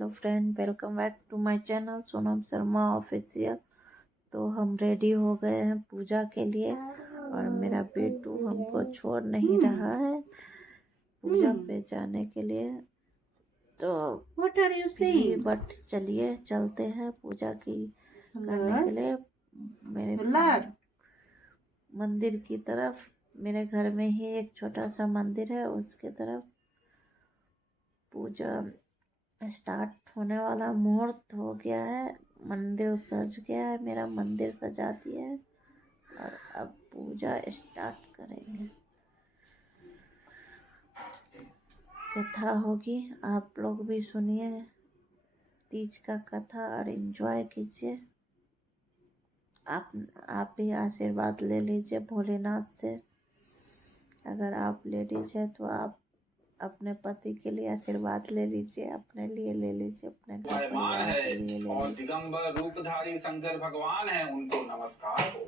Hello friend, welcome back to my channel Sonam Sharma official. तो हम ready हो गए हैं पूजा के लिए और मेरा बेटू हमको छोड़ नहीं रहा है पूजा पे जाने के लिए। तो What are you saying? But चलिए चलते हैं पूजा की करने के लिए मेरे मंदिर की तरफ। मेरे घर में ही एक छोटा सा मंदिर है, उसके तरफ पूजा स्टार्ट होने वाला। मुहूर्त हो गया है, मंदिर सज गया है, मेरा मंदिर सजा दिया है और अब पूजा स्टार्ट करेंगे। कथा होगी, आप लोग भी सुनिए तीज का कथा और एंजॉय कीजिए। आप भी आशीर्वाद ले लीजिए भोलेनाथ से। अगर आप लेडीज है तो आप अपने पति के लिए आशीर्वाद ले लीजिए, अपने लिए ले लीजिए, अपने घर परिवार के लिए ले लीजिए। और दिगंबर रूपधारी शंकर भगवान है, उनको नमस्कार हो।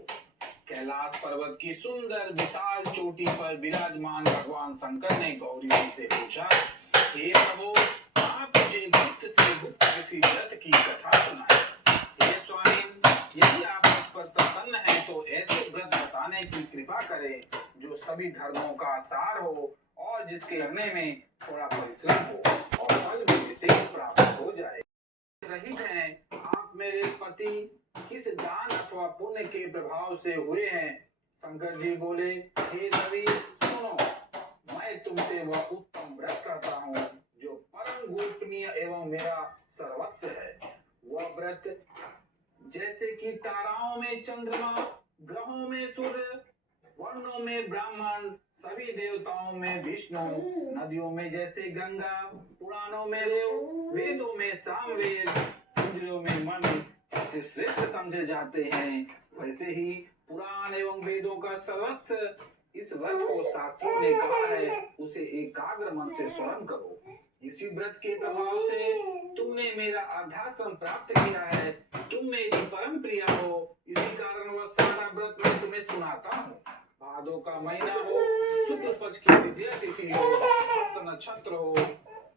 कैलाश पर्वत की सुंदर विशाल चोटी पर विराजमान भगवान शंकर ने गौरी जी से पूछा, हे प्रभु, आप मुझे गुप्त से गुप्त किसी व्रत की कथा सुनाए। हे स्वामी, यदि आप मुझ पर प्रसन्न हैं तो ऐसे व्रत बताने की कृपा करें जो सभी धर्मों का सार हो और जिसके करने में थोड़ा परिश्रम हो और फल भी विशेष प्राप्त हो जाए। रहित हैं आप मेरे पति किस दान अथवा पुण्य के प्रभाव से हुए हैं? शंकर जी बोले, हे रवि सुनो, मैं तुमसे वह उत्तम व्रत करता हूँ जो परम गोपनीय एवं मेरा सर्वस्व है। वह व्रत जैसे कि ताराओं में चंद्रमा, ग्रहों में सूर्य, वर्णों में ब्राह्मण, सभी देवताओं में विष्णु, नदियों में जैसे गंगा, पुराणों में देव, वेदों में सामवेद, इंद्रियों में मन जैसे श्रेष्ठ समझे जाते हैं, वैसे ही पुराण एवं वेदों का सर्वस्व इस व्रत को शास्त्रों ने कहा है, उसे एकाग्र मन से स्मरण करो। इसी व्रत के प्रभाव से तुमने मेरा अर्धाश्रम प्राप्त किया है। तुम मेरी परम प्रिया हो, इसी कारण वह सारा व्रत मैं तुम्हें सुनाता हूँ। भादों का महीना हो, शुक्ल पक्ष की द्वितीया तिथि हो, हस्त नक्षत्र हो,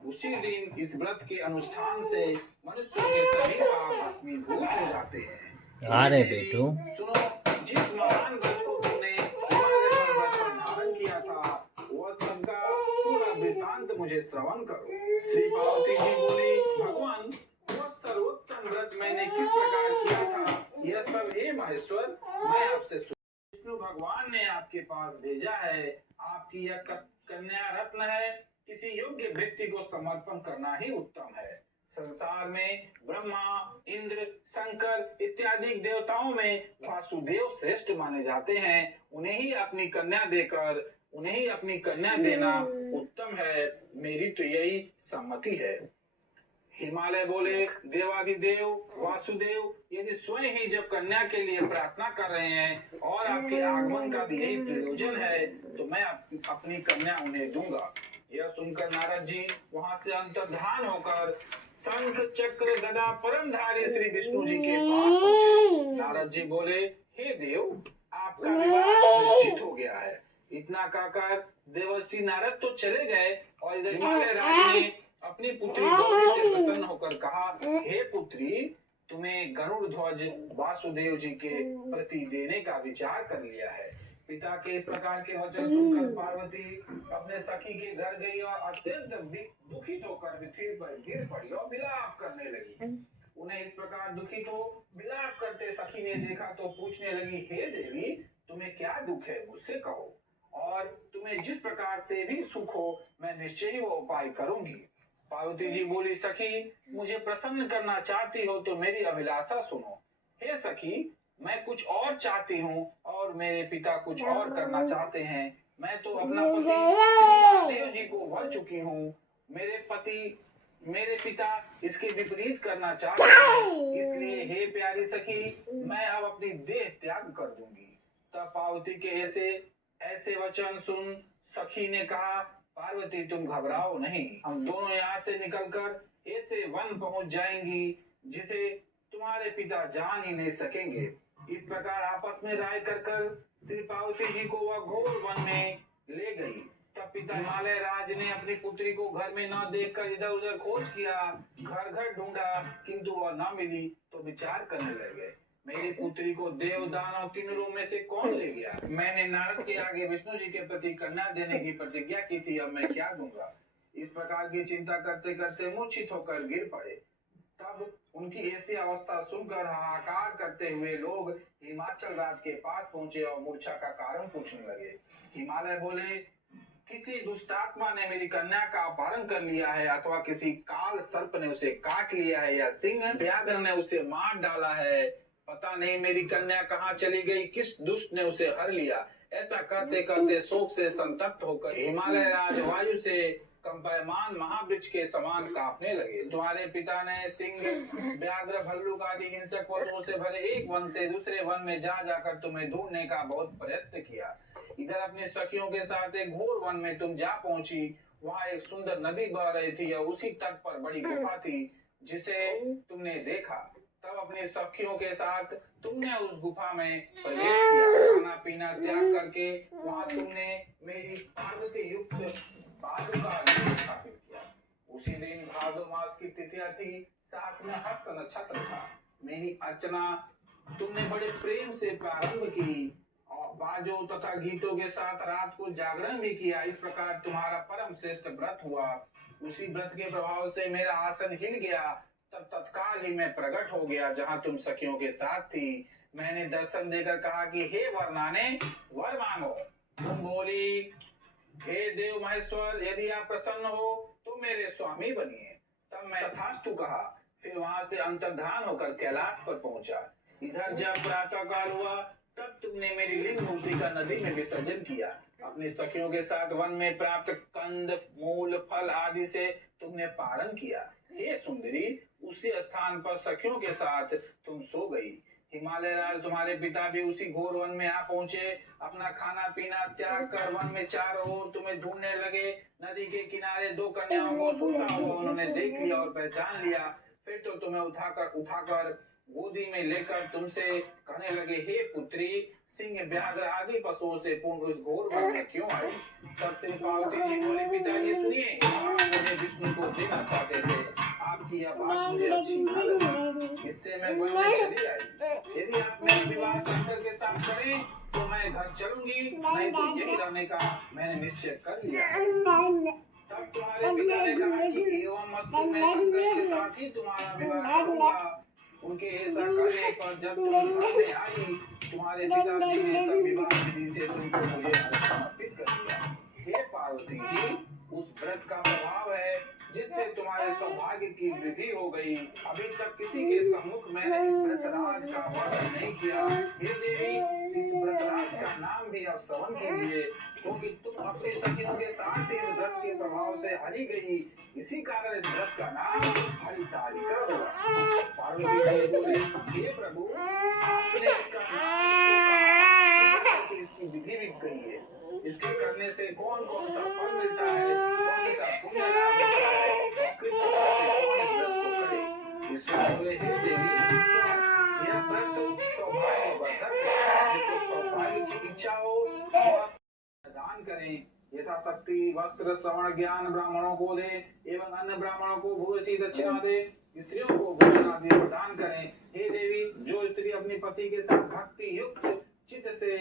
उसी दिन इस व्रत के अनुष्ठान से मनुष्य के सभी पाप भस्मीभूत हो जाते हैं। अरे बेटू सुनो, जिस महान व्रत को तुमने हिमालय पर्वत पर धारण किया था, वह सबका पूरा वृतांत मुझे श्रवण करो। श्री पार्वती जी बोली, भगवान, वह सर्वोत्तम व्रत मैंने किस प्रकार किया था, यह सब हे महेश्वर मैं आपसे विष्णु भगवान ने आपके पास भेजा है। आपकी यह कन्या रत्न है, किसी योग्य व्यक्ति को समर्पण करना ही उत्तम है। संसार में ब्रह्मा, इंद्र, शंकर इत्यादि देवताओं में वासुदेव श्रेष्ठ माने जाते हैं। उन्हें ही अपनी कन्या देना उत्तम है। मेरी तो यही सम्मति है। हिमालय बोले, देवाधिदेव वासुदेव, यदि स्वयं ही जब कन्या के लिए प्रार्थना कर रहे हैं और आपके आगमन का भी यही प्रयोजन है, तो मैं अपनी कन्या उन्हें दूंगा। यह सुनकर नारद जी वहां से अंतर्धान होकर शंख चक्र गदा परमधारी श्री विष्णु जी के पास पहुंचे। नारद जी बोले, हे देव, आपका विवाह निश्चित हो गया है। इतना कहकर देवर्षि नारद तो चले गए और इधर हिमालय राज ने अपनी पुत्री गौरी से प्रसन्न होकर कहा, हे पुत्री, तुम्हें गरुड़ ध्वज वासुदेव जी के प्रति देने का विचार कर लिया है। पिता के इस प्रकार के वचन सुनकर पार्वती अपने सखी के घर गई और अत्यंत दुखित होकर पृथ्वी पर गिर पड़ी और विलाप करने लगी। उन्हें इस प्रकार दुखित हो विलाप करते सखी ने देखा तो पूछने लगी, हे देवी, तुम्हें क्या दुख है, मुझसे कहो, और तुम्हें जिस प्रकार से भी सुख हो मैं निश्चय ही वो उपाय करूंगी। पार्वती जी बोली, सखी, मुझे प्रसन्न करना चाहती हो तो मेरी अभिलाषा सुनो। हे सखी, मैं कुछ और चाहती हूँ और मेरे पिता कुछ और करना चाहते हैं। मैं तो अपना पति श्री महादेव जी को वर चुकी हूँ। मेरे पिता इसके विपरीत करना चाहते हैं, इसलिए हे प्यारी सखी, मैं अब अपनी देह त्याग कर दूंगी। तब पार्वती के ऐसे वचन सुन सखी ने कहा, पार्वती, तुम घबराओ नहीं, हम दोनों यहाँ से निकलकर ऐसे वन पहुंच जाएंगी जिसे तुम्हारे पिता जान ही नहीं सकेंगे। इस प्रकार आपस में राय कर श्री पार्वती जी को वह घोर वन में ले गई। तब पिता हिमालय राज ने अपनी पुत्री को घर में न देखकर इधर उधर खोज किया, घर घर ढूंढा, किंतु वह न मिली। तो विचार करने लगे, मेरी पुत्री को देव दानव तीनों में से कौन ले गया? मैंने नारद के आगे विष्णु जी के प्रति कन्या देने की प्रतिज्ञा की थी, अब मैं क्या दूंगा? इस प्रकार की चिंता करते करते मूर्छित होकर गिर पड़े। तब उनकी ऐसी अवस्था सुनकर हाहाकार करते हुए लोग हिमाचल राज के पास पहुंचे और मूर्छा का कारण पूछने लगे। हिमालय बोले, किसी दुष्टात्मा ने मेरी कन्या का अपहरण कर लिया है, अथवा किसी काल सर्प ने उसे काट लिया है, या सिंह व्याघ्र ने उसे मार डाला है। पता नहीं मेरी कन्या कहाँ चली गई, किस दुष्ट ने उसे हर लिया। ऐसा करते करते शोक से संतप्त होकर हिमालय राज वायु से कंपायमान महावृक्ष के समान कांपने लगे। तुम्हारे पिता ने सिंह व्याघ्र भल्लुक आदि हिंसक पशुओं से भरे एक वन से दूसरे वन में जा जाकर तुम्हें ढूंढने का बहुत प्रयत्न किया। इधर अपनी सखियों के साथ एक घोर वन में तुम जा पहुंची। वहाँ एक सुंदर नदी बह रही थी और उसी तट पर बड़ी गुफा थी जिसे तुमने देखा। तब अपनी सखियों के साथ तुमने उस गुफा में प्रवेश किया। खाना पीना त्याग करके वहाँ तुमने मेरी पार्वती युक्त पादुका स्थापित किया। उसी दिन भादो मास की तिथियां थी, साथ में हस्त नक्षत्र था। मेरी अर्चना तुमने बड़े प्रेम से प्रारंभ की और बाजों तथा गीतों के साथ रात को जागरण भी किया। इस प्रकार तुम्हारा परम श्रेष्ठ व्रत हुआ। उसी व्रत के प्रभाव से मेरा आसन हिल गया। तब तत्काल ही मैं प्रकट हो गया जहाँ तुम सखियों के साथ थी। मैंने दर्शन देकर कहा कि हे वरनाने, वर मांगो। तुम बोली, हे देव महेश्वर, यदि आप प्रसन्न हो तो मेरे स्वामी बनिए। तब मैं तथास्तु कहा। फिर वहां से अंतर्धान होकर कैलाश पर पहुंचा। इधर जब प्रातः काल हुआ तब तुमने मेरी लिंग मूर्ति का नदी में विसर्जन किया। अपनी सखियों के साथ वन में प्राप्त कंद मूल फल आदि से तुमने पारण किया। हे सुंदरी, उसी स्थान पर सखियों के साथ तुम सो गई। हिमालय राज तुम्हारे पिता भी उसी घोर वन में आ पहुंचे। अपना खाना पीना त्याग कर वन में चारों ओर तुम्हें ढूंढने लगे। नदी के किनारे दो कन्याओं को सोता हुआ उन्होंने देख लिया और पहचान लिया। फिर तो तुम्हें उठाकर गोदी में लेकर तुमसे कहने लगे, हे पुत्री, सिंह व्याघ्र आदि पशुओं से पूर्ण उस घोर वन में क्यों आई? तब श्री पार्वती जी बोले, पिताजी सुनिए, आप मुझे विष्णु को देना चाहते थे। आपकी यह बात मुझे अच्छी न लगी, इससे मैं वन में चली आई। यदि आप मेरा विवाह शंकर के साथ करें तो मैं घर चलूंगी, नहीं तो यही रहने का मैंने निश्चय कर लिया। तब तुम्हारे पिता ने कहा कि एवं मस्तु, मैं शंकर के साथ ही तुम्हारा विवाह करूंगा। उनके ऐसा करने पर जब तुम घर में आई, तुम्हारे पिताजी ने तब विवाह विधि से तुमको मुझे समर्पित कर दिया। हे पार्वती जी, उस व्रत का प्रभाव है जिससे तुम्हारे सौभाग्य की वृद्धि हो गई। अभी तक किसी के सम्मुख मैंने इस व्रतराज का वर्णन नहीं किया। हे देवी, इस व्रतराज का नाम भी आप श्रवण कीजिए, क्योंकि तुम अपनी सखियों के साथ इस व्रत के प्रभाव से हरी गई। इसी कारण इस व्रत का नाम हरितालिका हुआ। पार्वती जी बोले, हे प्रभु, आपने इसका नाम इसकी विधि भी कही है। इसके करने से कौन कौन सा फल मिलता है, कौन सा पुण्य लाभ होता है, किस प्रकार से कौन इस व्रत को करे? ईश्वर बोले, हे देवी, यह व्रत सौभाग्यवर्धक है। जिसको सौभाग्य की इच्छा हो वह दान करें। यथाशक्ति वस्त्र श्रवण ज्ञान ब्राह्मणों को दे एवं अन्य ब्राह्मणों को भूयसी दक्षिणा दे। स्त्रियों को भूषण आदि प्रदान करें। हे देवी, जो स्त्री अपने पति के साथ भक्ति युक्त चित्त से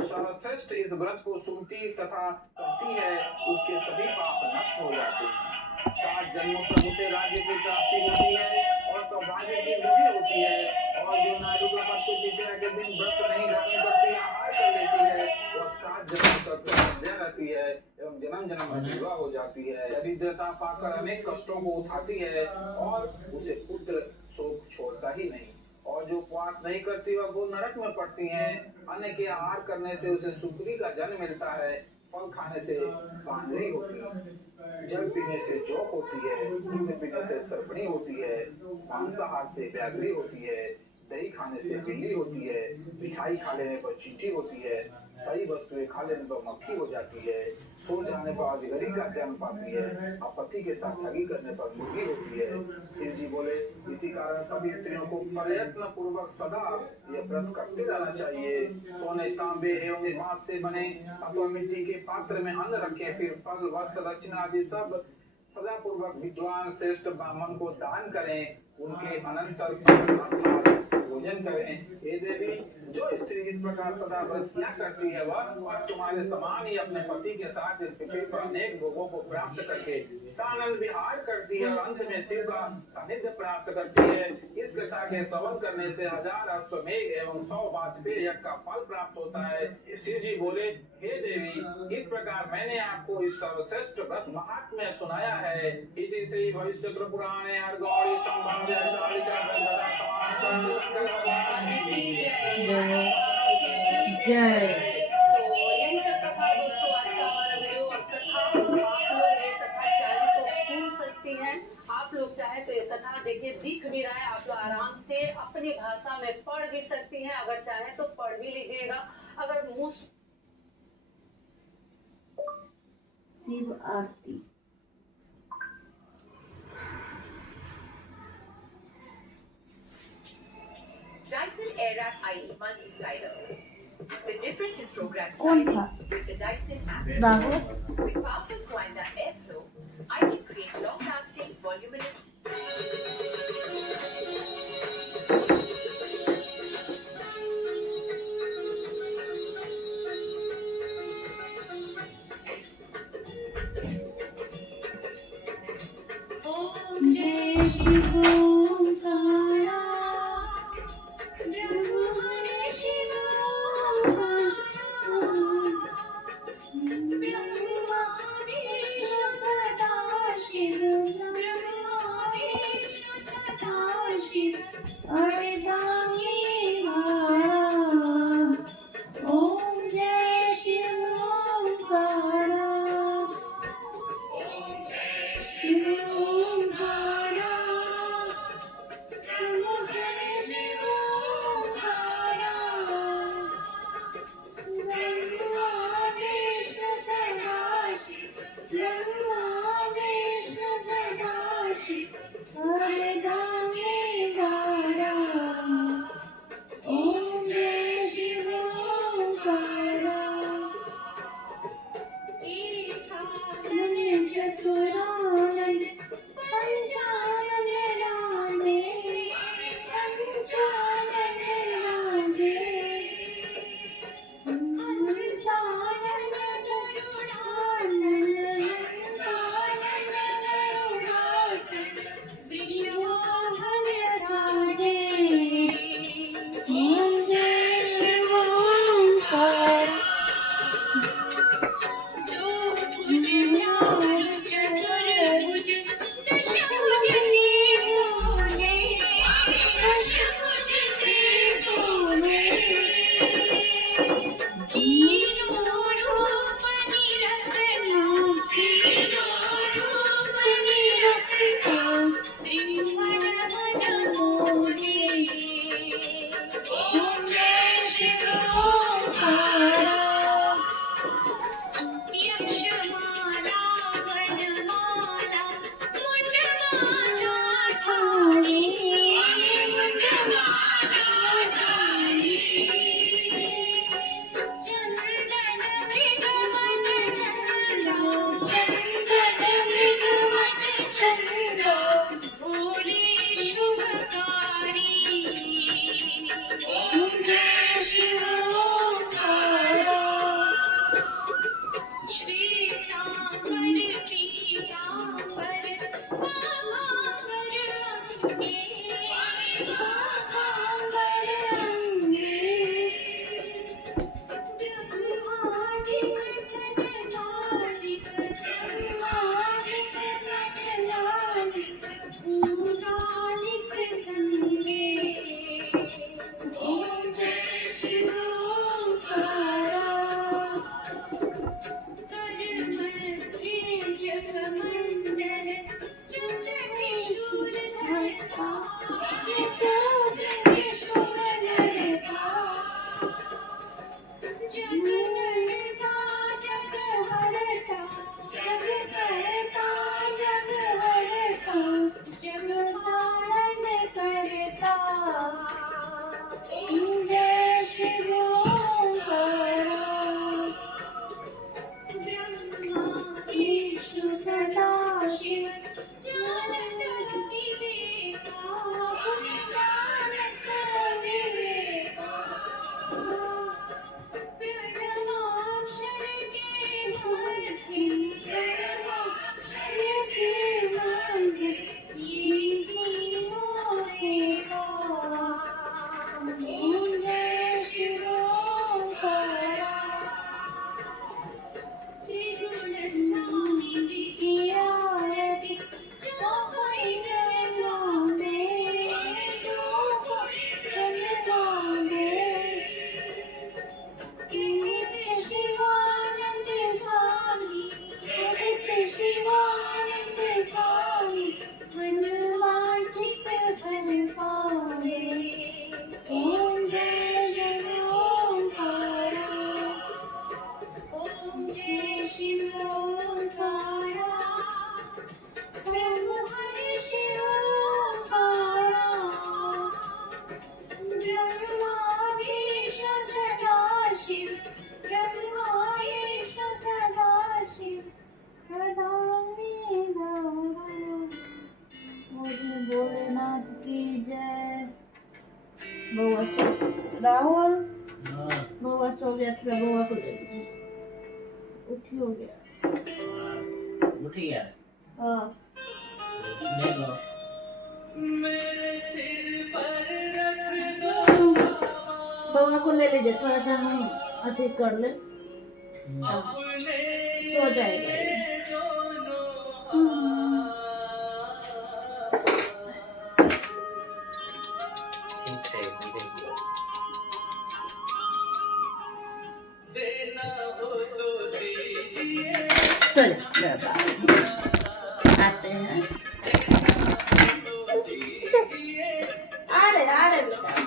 सर्वश्रेष्ठ इस व्रत को सुनती तथा करती है, उसके सभी पाप नष्ट हो जाते हैं। 7 जन्मों तक उसे राज्य की प्राप्ति होती है और सौभाग्य की वृद्धि होती है। और जो नारी पक्ष की तृतीया के दिन व्रत नहीं धारण करती, आहार कर लेती है, वह 7 जन्मों तक निर्धन रहती है एवं जन्म जन्म में विधवा हो जाती है। दरिद्रता पाकर अनेक कष्टों को उठाती है और उसे पुत्र शोक छोड़ता ही नहीं। और जो उपवास नहीं करती वह गो नरक में पड़ती हैं। अन्न के आहार करने से उसे सुकृति का जन्म मिलता है। फल खाने से कांगड़ी होती है, जल पीने से चौक होती है, दूध पीने से सर्पणी होती है, मांसाहार से व्याघ्री होती है, दही खाने से बिल्ली होती है, मिठाई खा लेने पर चींटी होती है, सही वस्तुएं खा लेने पर मक्खी हो जाती है, सो जाने पर अजगरी का जन्म पाती है, और पति के साथ ठगी करने पर मुर्गी होती है। शिव जी बोले, इसी कारण सभी स्त्रियों को प्रयत्न पूर्वक सदा यह व्रत करते रहना चाहिए। सोने, तांबे एवं बांस से बने अथवा मिट्टी के पात्र में अन्न रखें, फिर फल, वस्त्र, दक्षिणा आदि सब सदा पूर्वक विद्वान श्रेष्ठ ब्राह्मण को दान करें, उनके अनंतर भोजन करें। हे देवी, जो स्त्री इस प्रकार सदा व्रत किया करती है वह तुम्हारे समान ही अपने पति के साथ इस पृथ्वी पर अनेक भोगों को प्राप्त करके सानंद विहार करती है और अंत में शिव का सानिध्य प्राप्त करती है। इस कथा के श्रवण करने से 1000 अश्वमेघ एवं 100 वाजपेय यज्ञ का फल प्राप्त होता है। शिव जी बोले, हे देवी, इस प्रकार मैंने आपको इस सर्वश्रेष्ठ व्रत महात्म्य सुनाया है। इति श्री भविष्य पुराणे हरगौरी संबंध जय। तो यही सब कथा दोस्तों आज का हमारा वीडियो और कथा आप लोग ये कथा चाहे तो सुन सकती हैं। आप लोग चाहे तो ये कथा देखिए, दिख भी रहा है, आप लोग आराम से अपनी भाषा में पढ़ भी सकती हैं। अगर चाहे तो पढ़ भी लीजिएगा। अगर मुंह शिव आरती। Dyson Airwrap ID Multi-Styler. The difference is program कौन styling था? with the Dyson app. Raghav. With powerful Quanta airflow, IG creates long-lasting, voluminous. ओम जय शिव ओंकारा ब्रह्मणे शिव ब्रह्मा विष्णु सदा शिव ब्रह्मा विष्णु सदा शिव अर्धांगी धारा। ओम जय शिव ओंकारा शिव ओंकारा ब्रह्मणे शिव ओंकारा ब्रह्मा विष्णु सदा शिव ब्रह्मा विष्णु सदा शिव अर्धांगी धारा। ओम जय शिव ओंकारा एकानन चतुरानन पंचानन राजे पंचानन राजे हंसानन गरुडासन हंसानन गरुडासन विश्ववाहन साजे। ओम जय शिव ओंकारा दो भुज चारु चतुर्भुज दशभुज ते सोने दशभुज ते सोने तीनों रूप निरखता तीनों रूप निरखता त्रिभुवन मन मोहे। ओम जय शिव ओंकारा यक्षमाला वनमाला मुंडमाला ठाणे मुंडमाला ठाणे चंदन मृगमन चंदा चंदन मृगमन चंदा भोले शुभकारी। ओम जय शिव ओंकारा श्वेतांबर पीतांबर पावांबर अंगे पावांबर अंगे ब्रह्मादिक सनकादिक ब्रह्मादिक सनकादिक भूतादिक संगे। ओम जय शिव ओंकारा करमध्य जगमंडल जगदीशूर धरता जगदीशूर धरता जगदर्ता जगहरता जगकर्ता जगहरता जग भोलेनाथ की जय। बउआ सो राहुल, बउआ सो गया, थोड़ा बउआ को ले लीजिए। उठी हो गया। उठ गया। हाँ ले लो। बउआ को ले लीजिए, थोड़ा सा हम अति कर ले, सो जाएगा ये। ठीक है, धीरे धीरे। चलिए आते हैं। आ रहे बेटा।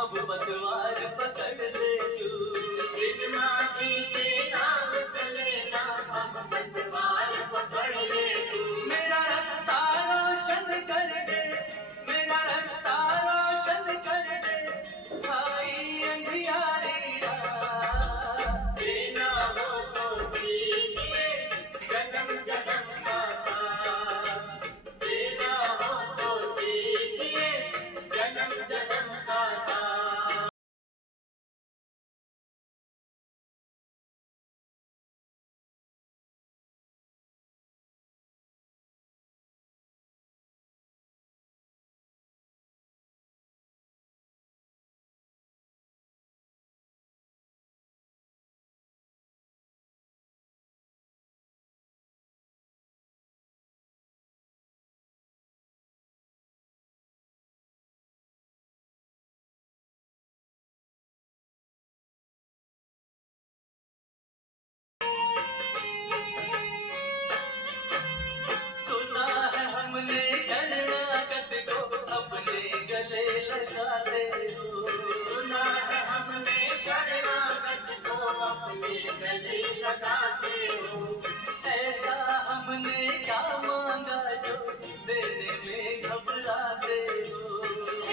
अब पतवार पकड़ ले तू, बिन माझी के नाम चलेगा, अब पतवार पकड़ ले तू। मेरा रास्ता रोशन कर दे, मेरा रास्ता रोशन कर दे, भाई अंधियारी रात। देना हो तो दीजिए जन्म जन्म का साथ, देना हो तो दीजिए जन्म जन्म का साथ। सुना है हमने शरणागत को अपने गले लगाते हो, सुना है हमने शरणागत को अपने गले लगाते हो। ऐसा हमने क्या मांगा जो देने में घबराते हो,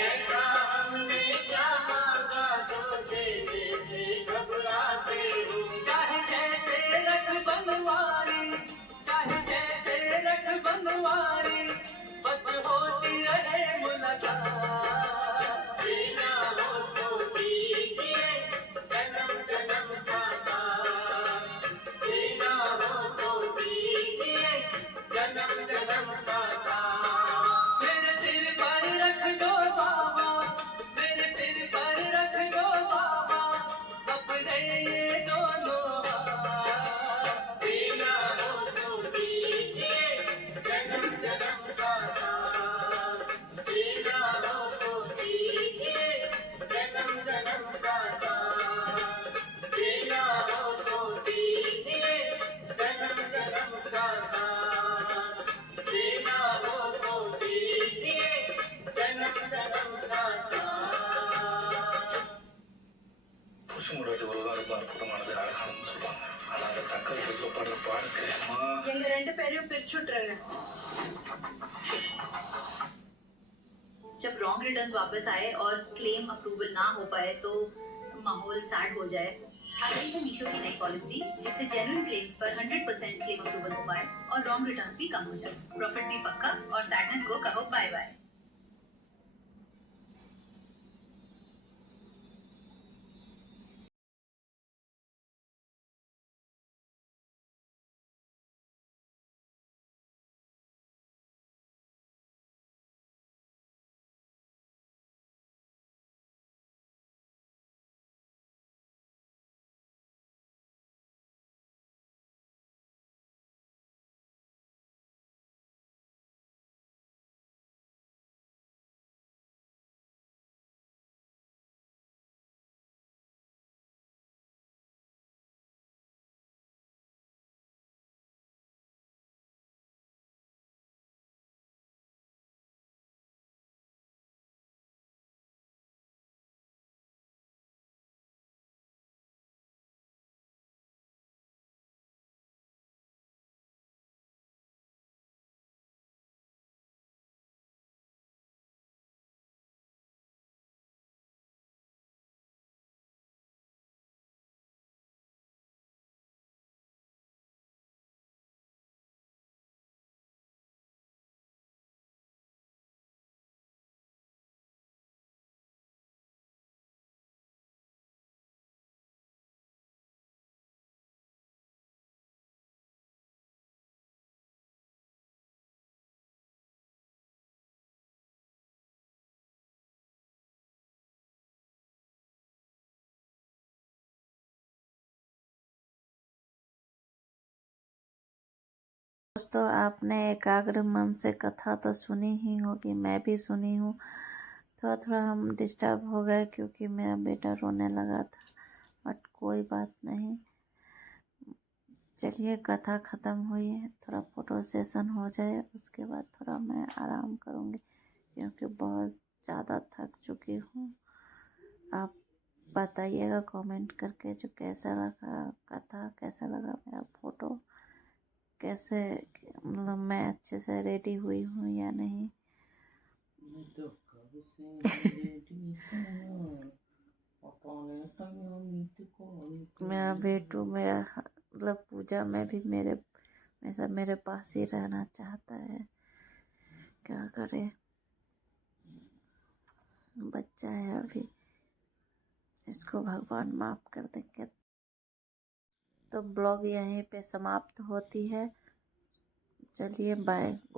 ऐसा हमने क्या मांगा जो देने से घबराते हो। चाहे जैसे रख बनवारी, चाहे जैसे रख बनवारी, बस होती रहे मुलाकात। देना हो तो दीजिए जन्म जन्म का साथ, देना हो तो दीजिए जन्म जन्म का साथ। मेरे सिर पर रख दो बाबा, मेरे सिर पर रख दो बाबा, अपने ये दोनों हाथ। देना हो तो दीजिए जन्म जन्म का साथ, देना हो तो दीजिए जन्म जन्म का साथ, देना हो तो दीजिए जन्म जन्म का साथ, देना हो तो दीजिए जन्म जन्म का साथ। புருஷங்களோட உலகம் ரொம்ப அற்புதமானது, அழகானதுன்னு சொல்லுவாங்க. ஆனா அதை தக்க விதத்தில் பாடுற பாடுக்கு அம்மா எங்க ரெண்டு பேரையும் பிரிச்சு விட்டுருங்க। जब रॉन्ग रिटर्न्स वापस आए और क्लेम अप्रूवल ना हो पाए तो माहौल सैड हो जाए। आ रही है मीशो की नई पॉलिसी जिससे जेन्युइन क्लेम्स पर 100% क्लेम अप्रूवल हो पाए और रॉन्ग रिटर्न्स भी कम हो जाए। प्रॉफिट भी पक्का और सैडनेस को कहो बाय बाय। दोस्तों, आपने एकाग्र मन से कथा तो सुनी ही होगी, मैं भी सुनी हूँ। थोड़ा थोड़ा हम डिस्टर्ब हो गए क्योंकि मेरा बेटा रोने लगा था, बट कोई बात नहीं। चलिए, कथा ख़त्म हुई है, थोड़ा फ़ोटो सेशन हो जाए, उसके बाद थोड़ा मैं आराम करूँगी क्योंकि बहुत ज़्यादा थक चुकी हूँ। आप बताइएगा कमेंट करके जो कैसा लगा कथा, कैसा लगा मेरा फ़ोटो, कैसे मतलब मैं अच्छे से रेडी हुई हूँ या नहीं। मैं तो कब से रेडी हूँ, पापा ने तैयारी को मेरा बेटू मेरा मतलब पूजा में भी मेरे पास ही रहना चाहता है, क्या करे, बच्चा है अभी, इसको भगवान माफ़ कर देंगे। तो ब्लॉग यहीं पे समाप्त होती है। चलिए बाय, गुड।